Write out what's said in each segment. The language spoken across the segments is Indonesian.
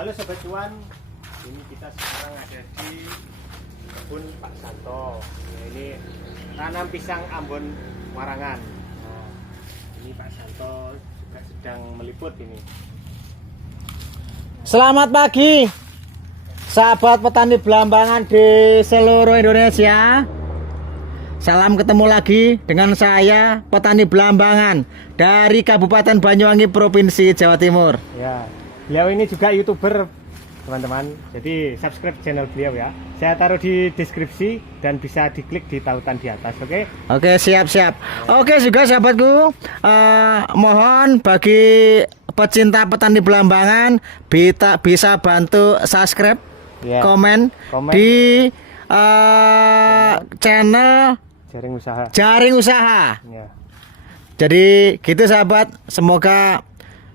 Halo Sobat Cuan, ini kita sekarang ada di kebun Pak Santo. Nah, ini tanam pisang Ambon Warangan. Nah, ini Pak Santo juga sedang meliput ini. Selamat pagi, sahabat petani belambangan di seluruh Indonesia. Salam ketemu lagi dengan saya, petani belambangan dari Kabupaten Banyuwangi, Provinsi Jawa Timur. Ya, beliau ini juga YouTuber, teman-teman. Jadi subscribe channel beliau ya. Saya taruh di deskripsi dan bisa diklik di tautan di atas, oke? Oke, siap-siap. Oke juga sahabatku, mohon bagi pecinta petani belambangan bisa bantu subscribe, Ya. komen di channel Jaring usaha. Ya. Ya. Jadi gitu sahabat, semoga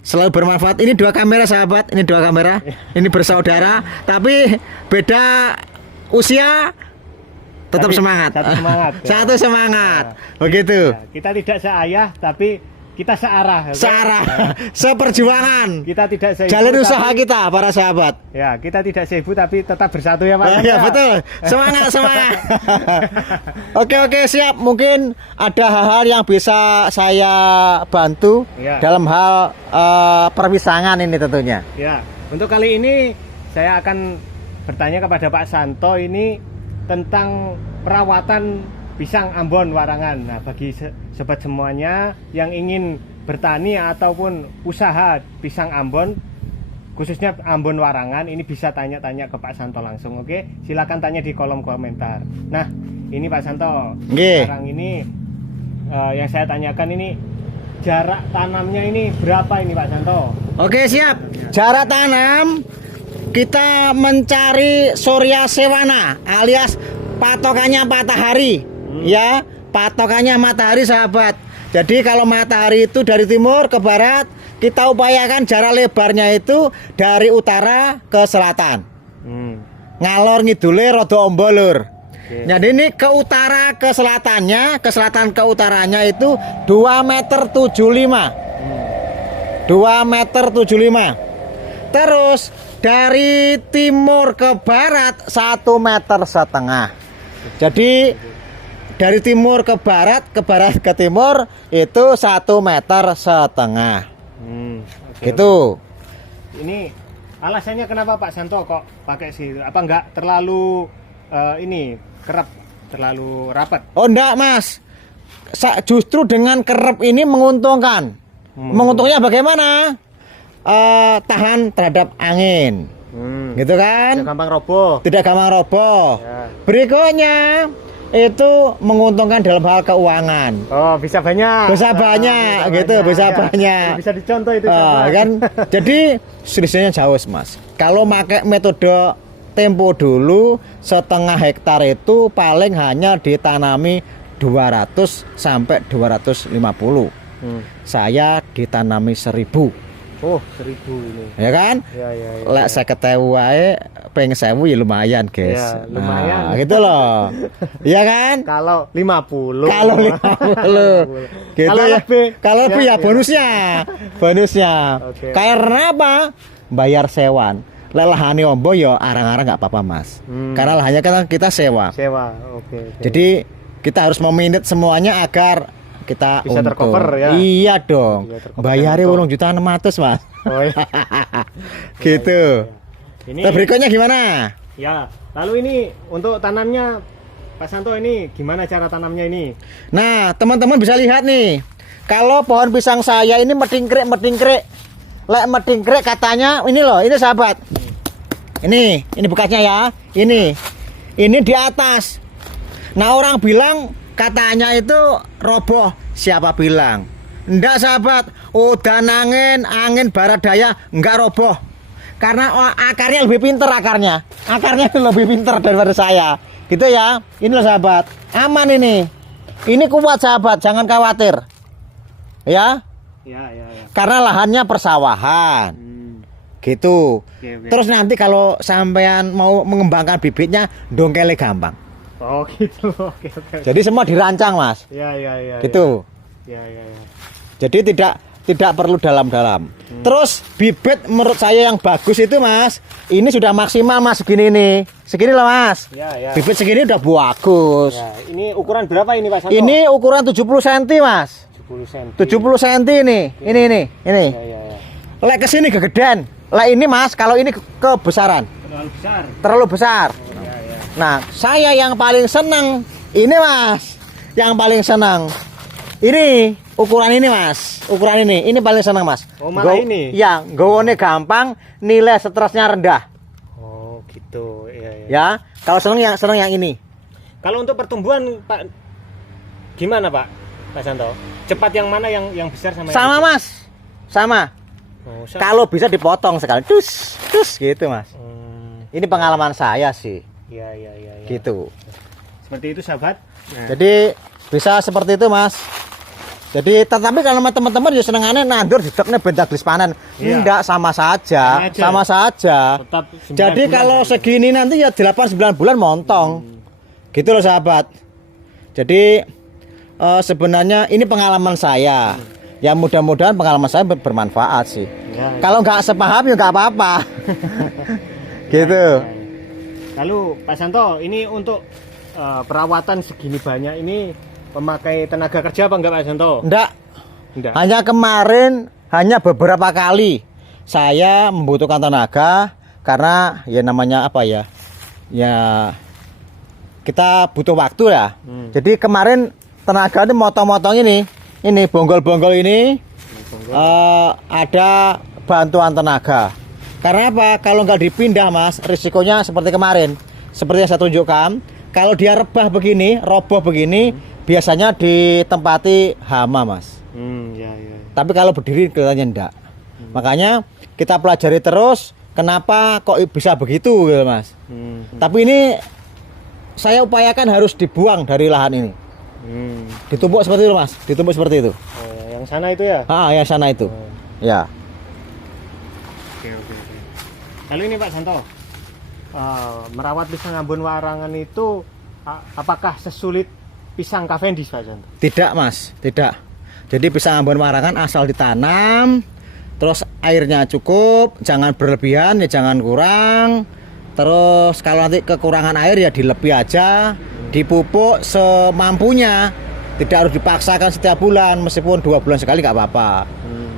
selalu bermanfaat. Ini dua kamera sahabat, ini dua kamera, ini bersaudara, tapi beda usia, tetap Tapi semangat. satu semangat, ya. Satu semangat, Ya. begitu. Ya, kita tidak seayah, tapi kita searah. oke? Searah, Ya. seperjuangan, Kita tidak seibu, jalin usaha tapi- kita para sahabat. Ya, kita tidak seibu tapi tetap bersatu ya Pak. Ya betul, semangat semangat. Oke siap. Mungkin ada hal-hal yang bisa saya bantu Ya. dalam hal perpisangan ini tentunya. Ya, untuk kali ini saya akan bertanya kepada Pak Santo ini tentang perawatan pisang Ambon Warangan. Nah, bagi sobat semuanya yang ingin bertani ataupun usaha pisang Ambon, khususnya Ambon Warangan, ini bisa tanya-tanya ke Pak Santo langsung, oke? Silakan tanya di kolom komentar. Nah, ini Pak Santo, Nggih. sekarang ini yang saya tanyakan ini jarak tanamnya ini berapa ini Pak Santo? Oke siap. Jarak tanam kita mencari Surya Sewana alias patokannya matahari. Ya, patokannya matahari sahabat. Jadi kalau matahari itu dari timur ke barat, kita upayakan jarak lebarnya itu dari utara ke selatan. Ngalor ngidule rada ombolur. Oke. Jadi ini ke utara ke selatannya, ke selatan ke utaranya itu 2,75 m. 2,75 m. Terus dari timur ke barat 1,5 m. Jadi dari timur ke barat ke timur itu 1,5 m. Oke, Gitu. oke. Ini alasannya kenapa Pak Santo kok pakai sih? Apa enggak terlalu ini kerap, terlalu rapat? Oh enggak mas, justru dengan kerep ini menguntungkan. Menguntungnya bagaimana? Tahan terhadap angin, gitu kan? Tidak gampang roboh. Tidak gampang roboh. Ya. Berikutnya itu menguntungkan dalam hal keuangan. Oh, bisa banyak. Bisa banyak, gitu, bisa Ya. banyak. Bisa dicontoh itu sahabat. Kan? Jadi selisihnya jauh mas. Kalau pakai metode tempo dulu, setengah hektar itu paling hanya ditanami 200 sampai 250. Saya ditanami 1000. Oh, 1000 ini. Ya kan? Ya. Lek 50.000 wae peng 1000 ya lumayan, guys. Ya, lumayan. Nah, gitu loh. Iya kan? Kalau 50. Kalau 50. Gitu Kalau ya. lebih. Kalau lebih ya Ya. bonusnya. Bonusnya. Oke. Karena apa? Bayar sewan. Lek lahane ombo ya arang-arang nggak apa-apa, Mas. Karena lahannya kan kita sewa. Sewa. Oke. Jadi kita harus meminit semuanya agar kita Bisa untung. tercover ya? Iya dong. Bisa tercover Bayarnya untuk- 8.600.000, Mas. Oh, iya. Gitu. Ini Terus berikutnya gimana? ya, lalu ini untuk tanamnya Pak Santo ini gimana cara tanamnya ini? Nah, teman-teman bisa lihat nih. Kalau pohon pisang saya ini medingkrek. Lek medingkrek katanya ini loh, ini sahabat. Ini bekasnya ya. Ini di atas. Nah, orang bilang katanya itu roboh. Siapa bilang? Enggak sahabat. Udah angin barat daya enggak roboh. Karena akarnya lebih pinter akarnya. Akarnya itu lebih pinter daripada saya. Gitu ya. Ini loh sahabat. Aman ini. Ini kuat sahabat, jangan khawatir. Ya. Ya. Karena lahannya persawahan. Gitu. Oke. Terus nanti kalau sampean mau mengembangkan bibitnya dongkele gampang. Oh gitu. Oke. Jadi semua dirancang, Mas. Ya. Gitu. Ya. Jadi tidak perlu dalam-dalam. Terus bibit menurut saya yang bagus itu Mas, ini sudah maksimal Mas segini nih. Segini loh Mas. Ya. Bibit segini udah bagus. Ya, ini ukuran berapa ini Pak Santo? Ini ukuran 70 cm Mas. 70 cm. 70 cm ini. Ini. Ya. Lek ke sini kegedean. Lek ini Mas, kalau ini kebesaran. Terlalu besar. Terlalu besar. Ya. Nah, saya yang paling senang ini Mas. Yang paling senang ini ukuran ini Mas. Ukuran ini paling senang Mas. Oh, malah ini? Ya, gowone gampang, nilai stresnya rendah. Oh, gitu. Ya. Ya, kalau senang yang ini. Kalau untuk pertumbuhan Pak gimana Pak Santo? Cepat yang mana yang besar sama Sama yang Mas. Sama. Oh, Kalau bisa dipotong sekali. Dus gitu Mas. Ini pengalaman saya sih. Ya. Gitu. Seperti itu sahabat. Nah. Jadi bisa seperti itu Mas. Jadi tetapi kalau teman-teman ya senengannya nandur didekne ben daglis panen. Iya. Enggak, sama saja. Tetap 9 Jadi bulan kalau kan? segini nanti ya 8-9 bulan montong. Gitu loh sahabat. Jadi sebenarnya ini pengalaman saya. Ya mudah-mudahan pengalaman saya bermanfaat sih. Ya. Kalau nggak sepaham ya nggak apa-apa. Gitu. Lalu Pak Santo, ini untuk perawatan segini banyak ini memakai tenaga kerja apa enggak Pak Santo? Enggak. Enggak. Hanya kemarin hanya beberapa kali saya membutuhkan tenaga karena ya namanya apa ya? Ya kita butuh waktu ya. Jadi kemarin tenaga ini motong-motong ini bonggol-bonggol ini ada bantuan tenaga. Karena apa? Kalau nggak dipindah Mas, risikonya seperti kemarin. Seperti yang saya tunjukkan, kalau dia rebah begini, roboh begini, biasanya ditempati hama Mas. Ya. Tapi kalau berdiri kelihatannya enggak. Makanya kita pelajari terus kenapa kok bisa begitu gitu Mas. Tapi ini saya upayakan harus dibuang dari lahan ini. Ditumpuk seperti itu Mas, ditumpuk seperti itu. Yang sana itu ya? Yang sana itu. Ya. Oke. Lalu ini Pak Santo, merawat pisang Ambon Warangan itu apakah sesulit pisang Cavendish Pak Santo? Tidak Mas, tidak. Jadi pisang Ambon Warangan asal ditanam, terus airnya cukup, jangan berlebihan ya jangan kurang. Terus kalau nanti kekurangan air ya dilepi aja, dipupuk semampunya. Tidak harus dipaksakan setiap bulan, meskipun 2 bulan sekali nggak apa-apa.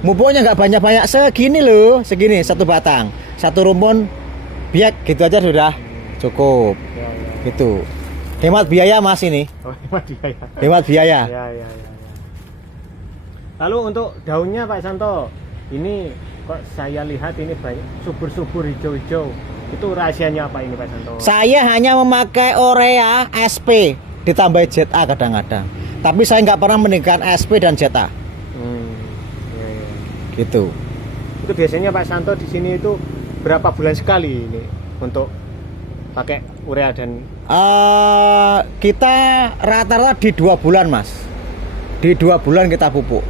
Pupuknya nggak banyak-banyak, segini loh, segini satu batang, satu rumpun, biak gitu aja sudah cukup. Gitu. Hemat biaya Mas ini. Hemat biaya. Hemat biaya. Ya. Lalu untuk daunnya Pak Santo, ini kok saya lihat ini banyak subur-subur hijau-hijau. Itu rahasianya apa ini Pak Santo? Saya hanya memakai Orea SP ditambah ZA kadang-kadang. Tapi saya nggak pernah meningkatkan SP dan ZA. Ya. Gitu. Itu biasanya Pak Santo di sini itu berapa bulan sekali ini untuk pakai urea dan kita rata-rata di 2 bulan Mas. Di 2 bulan kita pupuk.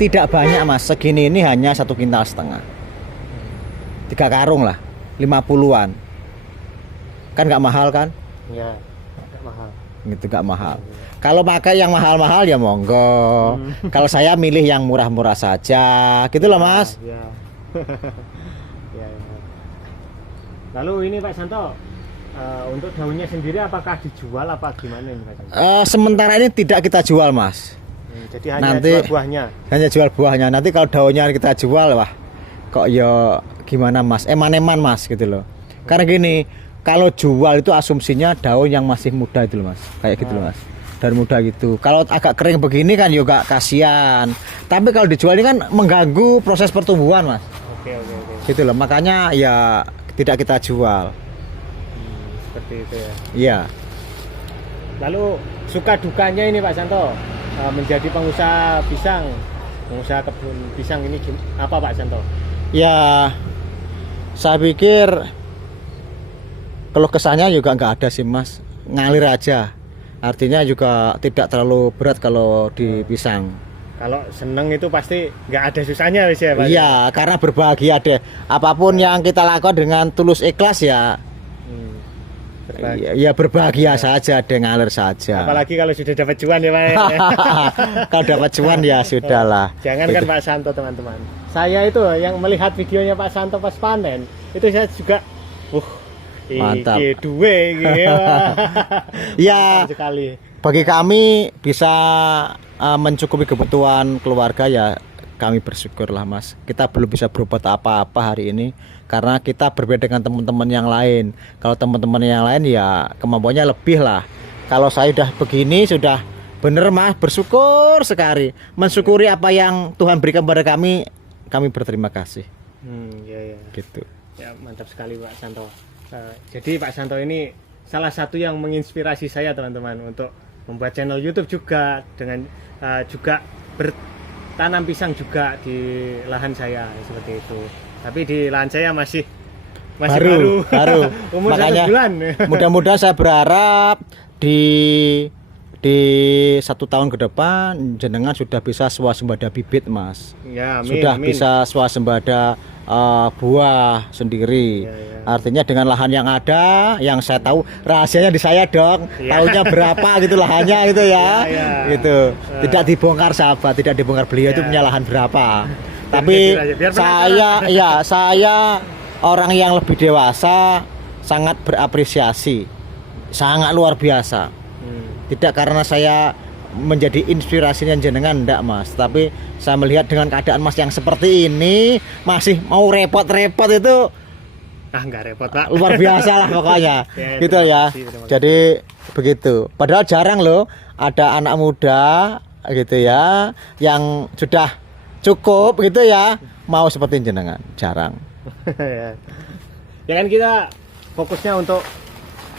Tidak banyak Mas, segini ini hanya 1,5 kintal. 3 karung lah, 50-an. Kan nggak mahal kan? Ya, nggak mahal. Gitu, nggak mahal. Kalau pakai yang mahal-mahal ya monggo. Kalau saya milih yang murah-murah saja, gitu loh Mas. Ya. Ya. Lalu ini Pak Santo, untuk daunnya sendiri apakah dijual apa gimana ini Pak Santo? Sementara ini tidak kita jual Mas. Jadi hanya Nanti jual buahnya. Hanya jual buahnya. Nanti kalau daunnya kita jual, wah, kok ya gimana Mas? Eman-eman Mas gitu loh. Karena gini, kalau jual itu asumsinya daun yang masih muda itu loh Mas. Kayak gitu loh Mas. Daun muda gitu. Kalau agak kering begini kan juga kasihan. Tapi kalau dijual ini kan mengganggu proses pertumbuhan Mas. Oke. Gitu loh. Makanya ya tidak kita jual. Seperti itu ya. Iya. Lalu suka dukanya ini Pak Santo menjadi pengusaha pisang, pengusaha kebun pisang ini apa Pak Santo? Ya, saya pikir kalau kesannya juga nggak ada sih Mas, ngalir aja. Artinya juga tidak terlalu berat kalau di pisang. Kalau seneng itu pasti nggak ada susahnya wis ya Pak? Iya, karena berbahagia deh. Apapun yang kita lakukan dengan tulus ikhlas ya. Ya berbahagia saja, deh, ngalir saja. Apalagi kalau sudah dapat cuan ya Pak. Kalau dapat cuan ya sudahlah. Jangan kan Pak Santo teman-teman. Saya itu yang melihat videonya Pak Santo pas panen, itu saya juga mantap. Iki duwe iki. Ya, Mantap sekali. bagi kami bisa mencukupi kebutuhan keluarga ya kami bersyukurlah Mas. Kita belum bisa berbuat apa-apa hari ini karena kita berbeda dengan teman-teman yang lain. Kalau teman-teman yang lain ya kemampuannya lebih lah. Kalau saya udah begini sudah bener Mas, bersyukur sekali. Mensyukuri apa yang Tuhan berikan kepada kami berterima kasih. Ya. Gitu. Ya, mantap sekali Pak Santo. Jadi Pak Santo ini salah satu yang menginspirasi saya teman-teman untuk membuat channel YouTube juga dengan juga bertanam pisang juga di lahan saya seperti itu. Tapi di lahan saya masih baru. Umur Makanya 1 bulan. mudah-mudahan saya berharap di 1 tahun ke depan jenengan sudah bisa swasembada bibit Mas. Ya, amin, sudah amin. bisa swasembada buah sendiri. Ya. Artinya dengan lahan yang ada, yang saya tahu rahasianya di saya dong. Ya. Tahunya berapa gitu lahannya gitu ya. Ya. Gitu. Tidak dibongkar sahabat, tidak dibongkar beliau itu Ya. punya lahan berapa. Tapi Biar saya orang yang lebih dewasa sangat berapresiasi. Sangat luar biasa. Tidak karena saya menjadi inspirasinya jenengan enggak Mas, tapi saya melihat dengan keadaan Mas yang seperti ini masih mau repot-repot itu enggak repot Pak. luar biasa lah pokoknya. Ya, Gitu ya. terima kasih. Jadi begitu. Padahal jarang loh ada anak muda gitu ya yang sudah cukup gitu ya mau seperti jenengan. Jarang. Ya kan kita fokusnya untuk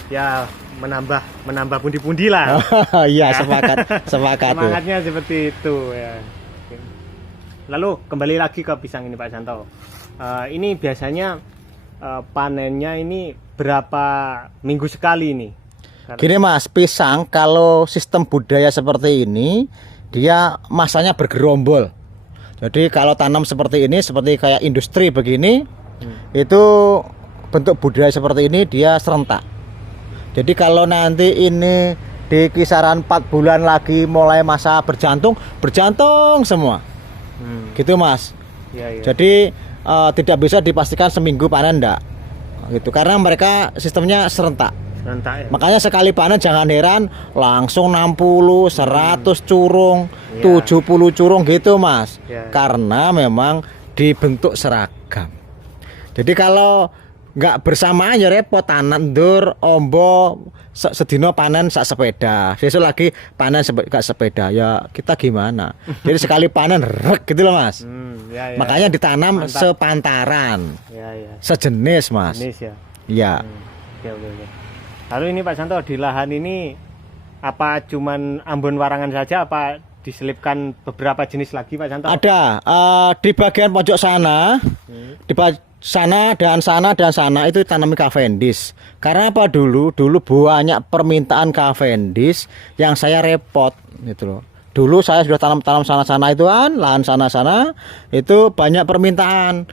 ya menambah pundi-pundi lah. Iya, sepakat tuh. Semangatnya seperti itu ya. Lalu kembali lagi ke pisang ini Pak Santo. Ini biasanya panennya ini berapa minggu sekali ini? Gini Mas, pisang kalau sistem budaya seperti ini dia masanya bergerombol. Jadi kalau tanam seperti ini, seperti kayak industri begini, itu bentuk budaya seperti ini dia serentak. Jadi kalau nanti ini di kisaran 4 bulan lagi mulai masa berjantung semua. Gitu Mas. Ya. Jadi tidak bisa dipastikan seminggu panen enggak. Gitu karena mereka sistemnya serentak. Ya. Makanya sekali panen jangan heran langsung 60, 100 curung, Ya. 70 curung gitu Mas. Ya. Karena memang dibentuk seragam. Jadi kalau nggak bersamaan ya repot, tandur ombo sedino panen sak sepeda, besok lagi panen gak sepeda, ya kita gimana? Jadi sekali panen rek gitu loh Mas. Ya. Makanya ditanam Mantap. sepantaran, Ya. sejenis Mas. Jenis ya. Ya. Ya. Lalu ini Pak Santo di lahan ini apa cuman Ambon Warangan saja apa diselipkan beberapa jenis lagi Pak Santo? Ada di bagian pojok sana, di sana dan sana itu tanami Cavendish. Karena apa dulu banyak permintaan Cavendish yang saya repot gitu loh. Dulu saya sudah tanam sana itu kan, lahan sana itu banyak permintaan.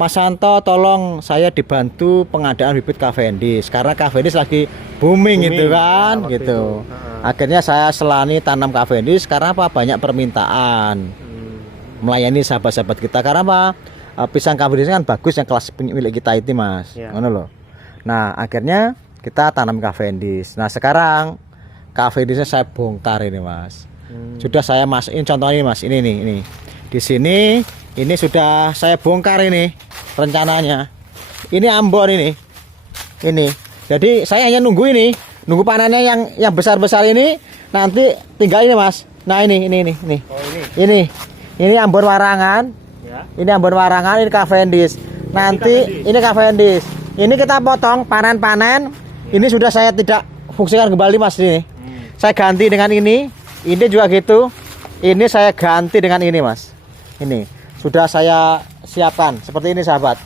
Mas Santo tolong saya dibantu pengadaan bibit Cavendish karena Cavendish lagi booming gitu kan ya, gitu. itu. Akhirnya saya selani tanam Cavendish karena apa? Banyak permintaan. Melayani sahabat-sahabat kita karena apa? Pisang Cavendish kan bagus yang kelas milik kita itu Mas. Ya. Ngono loh. Nah, akhirnya kita tanam Cavendish. Nah, sekarang Cavendishnya saya bongkar ini Mas. Sudah saya masukin contohnya Mas. Ini nih, ini. Di sini ini sudah saya bongkar ini rencananya. Ini Ambon ini. Ini. Jadi saya hanya nunggu nunggu panennya yang besar-besar ini nanti tinggal ini Mas. Nah, ini. Oh, ini. Ini Ambon Warangan. Ya. Ini Ambon Warangan, ini Cavendish. Nanti ini Cavendish. Ini kita potong panen-panen. Ini sudah saya tidak fungsikan kembali Mas ini. Saya ganti dengan ini. Ini juga gitu. Ini saya ganti dengan ini Mas. Ini sudah saya siapkan seperti ini sahabat.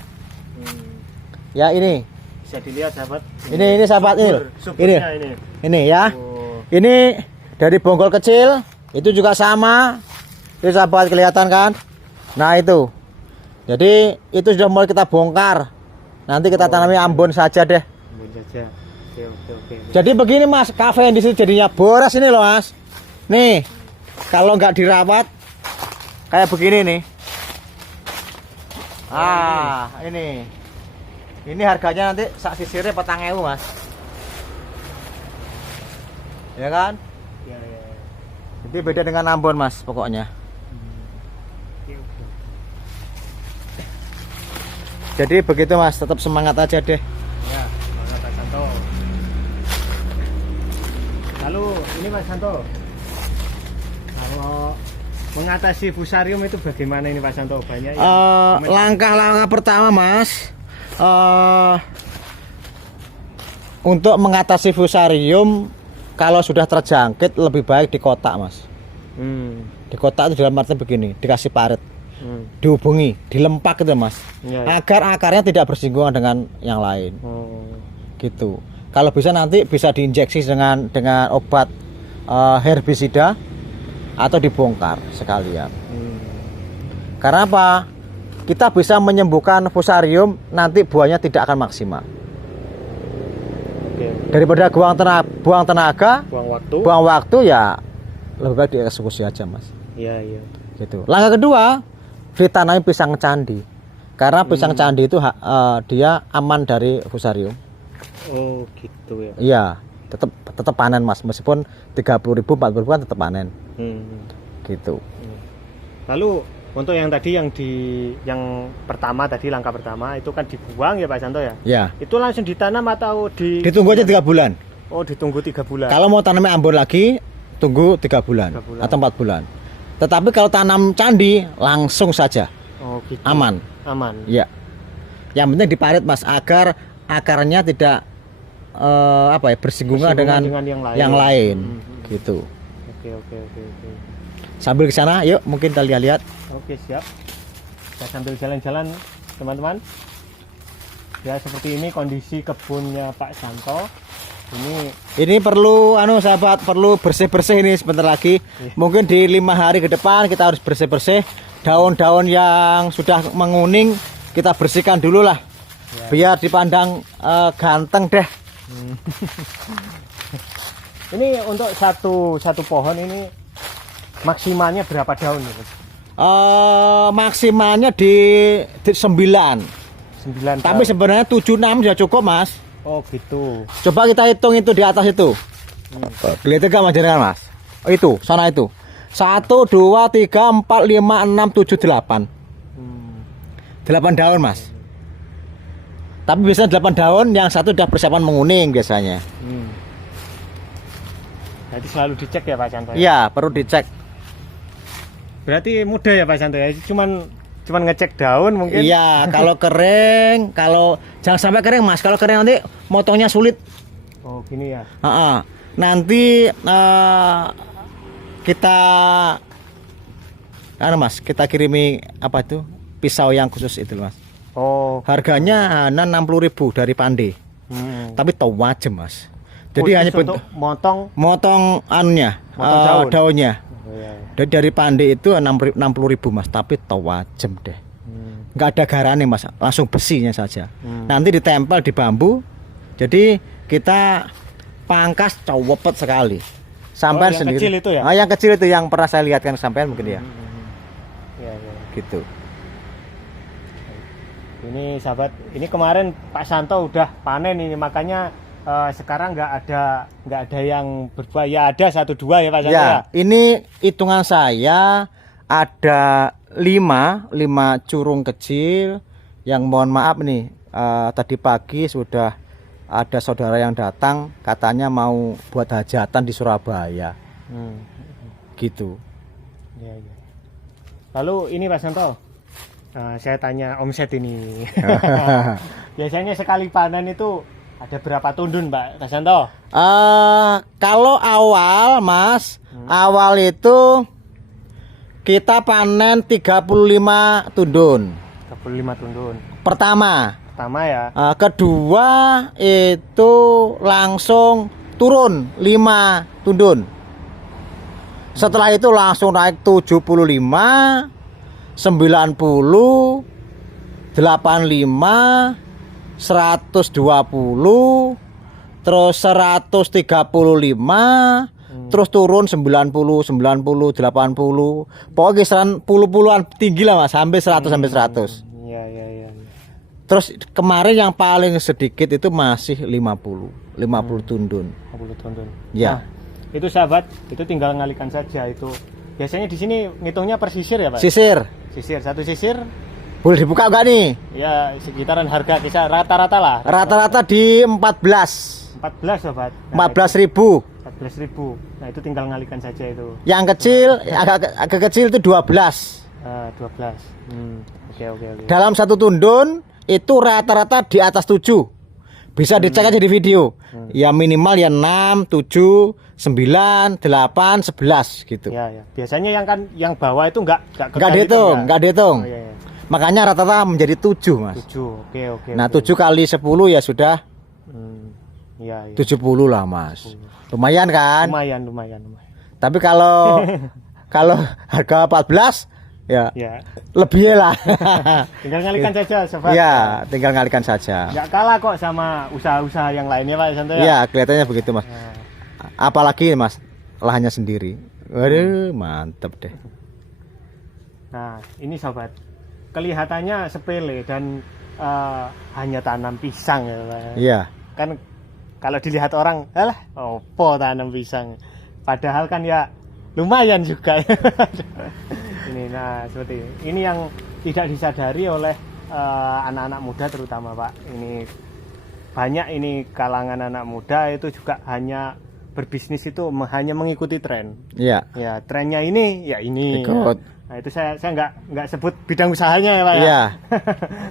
Ya ini. Bisa dilihat sahabat. Ini sahabat ini. Suburnya ini. Ini ya. Oh. Ini dari bonggol kecil. Itu juga sama. Itu sahabat kelihatan kan? Nah itu. Jadi itu sudah mulai kita bongkar. Nanti kita tanami Ambon saja deh. Ambon saja. Oke. Jadi begini Mas, kafe yang di sini jadinya boros ini loh Mas. Nih, kalau nggak dirawat kayak begini nih. Ini harganya nanti sak sisirnya 4.000 Mas. Ya kan? Ya. Jadi beda dengan Ambon Mas pokoknya. Oke. Jadi begitu Mas, tetap semangat aja deh. Ya, semangat Pak Santo. Lalu ini Pak Santo, kalau mengatasi fusarium itu bagaimana ini Pak Santo? Banyak yang Langkah-langkah pertama Mas, untuk mengatasi fusarium kalau sudah terjangkit lebih baik di kotak Mas. Di kotak itu dalam arti begini, dikasih parit, dihubungi, dilempak gitu Mas, agar akarnya tidak bersinggungan dengan yang lain. Gitu. Kalau bisa nanti bisa diinjeksi dengan obat herbisida atau dibongkar sekalian. Karena apa? Kita bisa menyembuhkan fusarium, nanti buahnya tidak akan maksimal. Daripada buang tenaga, buang waktu ya lebih baik dieksekusi aja Mas. Iya. Gitu. Langkah kedua, vitamin pisang candi. Karena pisang candi itu dia aman dari fusarium. Oh gitu ya. Iya, tetap panen Mas, meskipun 30.000 40.000 kan tetap panen. Gitu. Lalu untuk yang tadi yang pertama tadi, langkah pertama itu kan dibuang ya Pak Santo ya? Ya. Itu langsung ditanam atau ditunggu aja 3 bulan. Oh, ditunggu 3 bulan. Kalau mau tanamnya Ambon lagi, tunggu 3 bulan, atau 4 bulan. Tetapi kalau tanam candi langsung saja. Oh gitu. Aman. Ya. Yang penting diparit Mas, agar akarnya tidak bersinggungan dengan yang lain. Gitu. Oke. Sambil ke sana, yuk mungkin kita lihat. Oke, siap. Kita sambil jalan-jalan, teman-teman. Ya, seperti ini kondisi kebunnya Pak Santo. Ini perlu sahabat, perlu bersih-bersih ini sebentar lagi. Mungkin di 5 hari ke depan kita harus bersih-bersih. Daun-daun yang sudah menguning kita bersihkan dulu lah. Biar dipandang ganteng deh. Ini untuk satu pohon ini maksimalnya berapa daun nih? Maksimalnya di 9. Tapi sebenarnya 7-6 sudah cukup Mas. Oh gitu. Coba kita hitung itu di atas itu. Kelihatan gak Mas jenengan Mas? Oh, itu, sana itu. 1, 2, 3, 4, 5, 6, 7, 8. 8 daun Mas. Tapi biasanya 8 daun, yang satu udah persiapan menguning biasanya. Jadi selalu dicek ya Pak Santo? Iya, perlu dicek. Berarti mudah ya Pak Santo ya? Cuman ngecek daun mungkin? Iya, kalau kering, jangan sampai kering Mas. Kalau kering nanti motongnya sulit. Oh gini ya? Nanti kita Mas, kita kirimi pisau yang khusus itu Mas. Oh. Harganya 60.000 dari Pande. Tapi tawajem Mas. Jadi hanya untuk motong daunnya. Dari Pande itu 60.000 Mas, tapi tawajem deh. Nggak ada garane Mas, langsung besinya saja. Nanti ditempel di bambu. Jadi kita pangkas cowopet sekali. Sampai sendiri. Kecil itu ya? Yang kecil itu yang pernah saya lihat kan sampean mungkin ya. Gitu. Ini sahabat, ini kemarin Pak Santo udah panen ini, makanya sekarang nggak ada yang berbuah. Ya ada 1-2 ya Pak Santo ya. Ini hitungan saya ada 5 curung kecil yang mohon maaf nih, tadi pagi sudah ada saudara yang datang katanya mau buat hajatan di Surabaya. Gitu. Ya. Lalu ini Pak Santo, saya tanya omset ini. Biasanya sekali panen itu ada berapa tundun Pak Santo? Kalau awal Mas, awal itu kita panen 35 tundun. 35 tundun. Pertama ya. Kedua itu langsung turun 5 tundun. Setelah itu langsung naik 75, 90, 85, 120, 200, terus 135, terus turun 90, 80, 80. Pokoknya kisaran puluh-puluhan tinggi lah Mas, sampai 100 sampai 100. Iya, iya, iya. Terus kemarin yang paling sedikit itu masih 50 tundun. 50 tundun. Ya. Nah, itu sahabat, itu tinggal ngalikan saja itu. Biasanya di sini ngitungnya per sisir ya, Pak? Sisir. Sisir, satu sisir Boleh dibuka enggak nih? ya sekitaran harga kisah rata-rata lah. Rata-rata di 14. 14 sobat. 14.000. 14.000. Nah, itu tinggal ngalikan saja itu. Yang kecil agak kecil itu 12. 12. Oke, oke, oke. Dalam satu tundun itu rata-rata di atas 7. Bisa dicek aja di video. Ya minimal ya 6, 7, 9, 8, 11 gitu. Ya, ya. Biasanya yang bawah itu enggak Enggak dihitung. Oh, iya, iya. Makanya rata-rata menjadi 7, Mas. 7. Oke, oke. Nah, oke. 7 kali 10 ya sudah Iya, iya. 70 lah, Mas. Lumayan kan? Lumayan. Tapi kalau harga 14 ya Ya. lebih lah. Tinggal ngalikan saja, sobat. Ya, tinggal ngalikan saja. Enggak kalah kok sama usaha-usaha yang lainnya, Pak Santo ya. Iya, kelihatannya begitu, Mas. Nah, Apalagi, Mas, lahannya sendiri. Waduh, mantep deh. Nah, ini sobat. Kelihatannya sepele dan hanya tanam pisang ya, Pak. Iya. Kan kalau dilihat orang, alah, opo tanam pisang. Padahal kan ya lumayan juga. Ini, nah seperti ini yang tidak disadari oleh anak-anak muda terutama, Pak. Ini banyak ini kalangan anak muda itu juga hanya berbisnis itu hanya mengikuti tren. Iya. Ya, trennya ini ya ini. Ikut. Ya. Nah, itu saya nggak sebut bidang usahanya ya, Pak ya. Iya.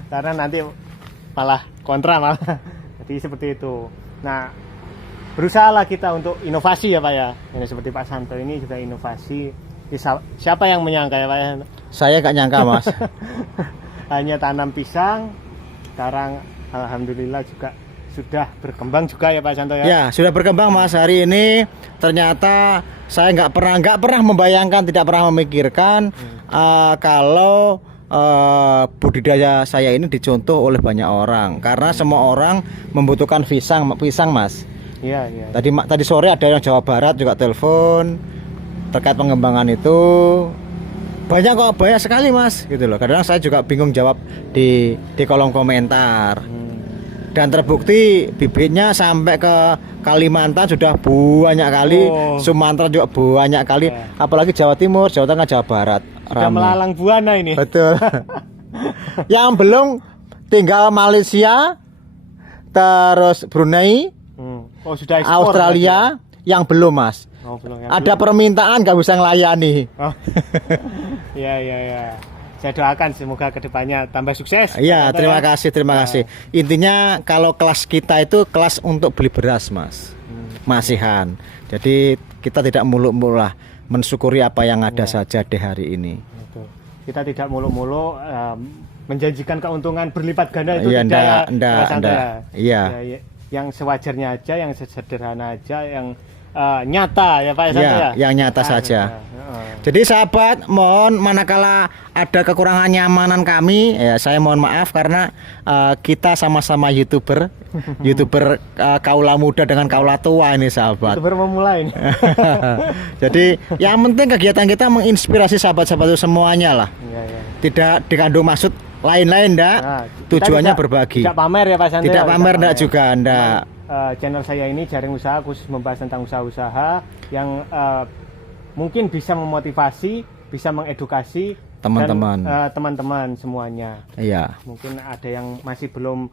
Karena nanti malah kontra malah. Jadi seperti itu. Nah, berusahalah kita untuk inovasi ya, Pak ya. Ini seperti Pak Santo ini juga inovasi. Siapa yang menyangka ya, Pak ya? Saya gak nyangka, Mas. Hanya tanam pisang. Sekarang alhamdulillah juga sudah berkembang juga ya, Pak Santo ya. Ya, sudah berkembang, Mas. Hari ini ternyata saya nggak pernah membayangkan, tidak pernah memikirkan kalau budidaya saya ini dicontoh oleh banyak orang. Karena semua orang membutuhkan pisang, Mas. Iya, iya. Tadi sore ada yang Jawa Barat juga telepon terkait pengembangan itu. Banyak sekali, Mas, gitu loh. Kadang saya juga bingung jawab di kolom komentar. Dan terbukti bibitnya sampai ke Kalimantan sudah banyak kali, Sumatera juga banyak kali, apalagi Jawa Timur, Jawa Tengah, Jawa Barat. Sudah melalang buana ini. Betul. Yang belum tinggal Malaysia, terus Brunei, Oh, sudah ekspor, Australia, yang belum, Mas. Oh, belum, Ada permintaan nggak bisa ngelayani. Oh. Iya, iya, iya. Saya doakan semoga kedepannya tambah sukses. Iya, terima kasih. Intinya kalau kelas kita itu kelas untuk beli beras, Mas. Masihan. Jadi kita tidak muluk-muluk lah, mensyukuri apa yang ada saja di hari ini. Betul. Kita tidak muluk-muluk menjanjikan keuntungan berlipat ganda itu Iya, tidak. enggak. Iya. Ya, yang sewajarnya aja, yang sederhana aja, yang nyata ya, Pak Santo ya. Yang nyata saja. Jadi sahabat, mohon manakala ada kekurangan nyamanan kami, ya saya mohon maaf karena kita sama-sama YouTuber kaula muda dengan kaula tua ini, sahabat. YouTuber memulai ini. Jadi yang penting kegiatan kita menginspirasi sahabat-sahabat itu semuanya lah. Iya, iya. Tidak dikandung maksud lain-lain, ndak. Nah, tujuannya berbagi. Tidak pamer ya, Pak Santo. Tidak pamer, ndak juga, ndak. Channel saya ini Jaring Usaha khusus membahas tentang usaha-usaha yang mungkin bisa memotivasi, bisa mengedukasi teman-teman semuanya. Iya. Mungkin ada yang masih belum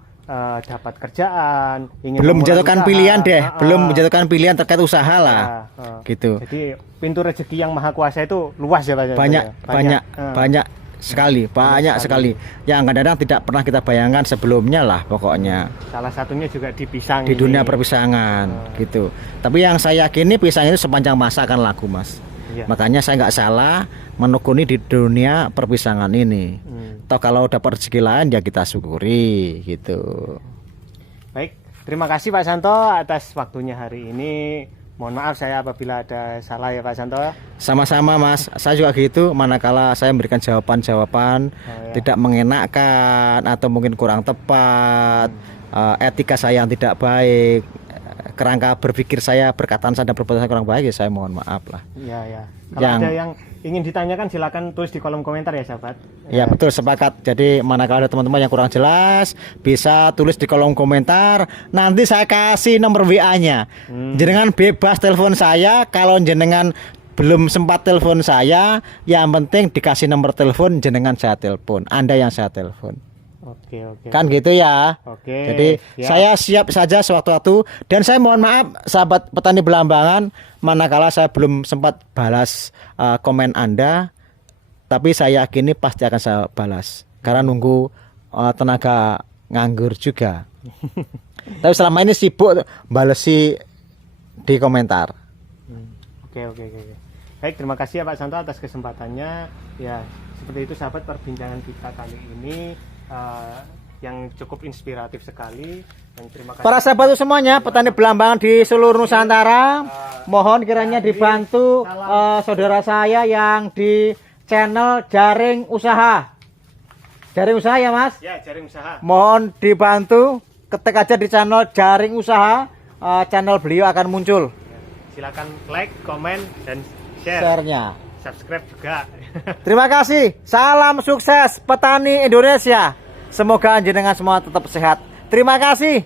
dapat kerjaan, ingin belum menjatuhkan pilihan deh, belum menjatuhkan pilihan terkait usaha lah. Gitu. Jadi pintu rezeki yang maha kuasa itu luas ya, Pak. Banyak sekali. Yang kadang-kadang tidak pernah kita bayangkan sebelumnya lah pokoknya. Salah satunya juga di pisang di dunia perpisangan gitu. Tapi yang saya yakini pisang itu sepanjang masa akan laku, Mas. Iya. Makanya saya nggak salah menekuni di dunia perpisangan ini. Toh kalau dapat rezeki lain ya kita syukuri gitu. Baik, terima kasih Pak Santo atas waktunya hari ini. Mohon maaf saya apabila ada salah ya, Pak Santo. Sama-sama, Mas. Saya juga gitu, manakala saya memberikan jawaban-jawaban tidak mengenakan atau mungkin kurang tepat, etika saya yang tidak baik, kerangka berpikir saya, perkataan saya dan perbuatan saya kurang baik, ya saya mohon maaf lah. Iya ya. Kalau ada yang ingin ditanyakan silakan tulis di kolom komentar ya sahabat. Ya betul, sepakat. Jadi manakala ada teman-teman yang kurang jelas, bisa tulis di kolom komentar. Nanti saya kasih nomor WA-nya. Jenengan bebas telepon saya. Kalau jenengan belum sempat telepon saya, yang penting dikasih nomor telepon, jenengan saya telepon. Anda yang saya telepon. Oke. Kan gitu ya. Oke. Jadi saya siap saja sewaktu-waktu. Dan saya mohon maaf sahabat petani Belambangan, manakala saya belum sempat balas komen Anda, tapi saya yakini pasti akan saya balas karena nunggu tenaga nganggur juga. Tapi selama ini sibuk balesi di komentar. Oke. Baik, terima kasih ya Pak Santo atas kesempatannya. Ya, seperti itu sahabat perbincangan kita kali ini yang cukup inspiratif sekali. Dan terima kasih Para sahabat semuanya, petani Belambangan di seluruh Nusantara, mohon kiranya dibantu saudara saya yang di channel Jaring Usaha. Jaring Usaha ya Mas? Ya, Jaring Usaha. Mohon dibantu, ketik aja di channel Jaring Usaha, channel beliau akan muncul. Silakan like, komen, dan share. Share-nya. Subscribe juga. Terima kasih. Salam sukses petani Indonesia. Semoga jenengan semua tetap sehat. Terima kasih.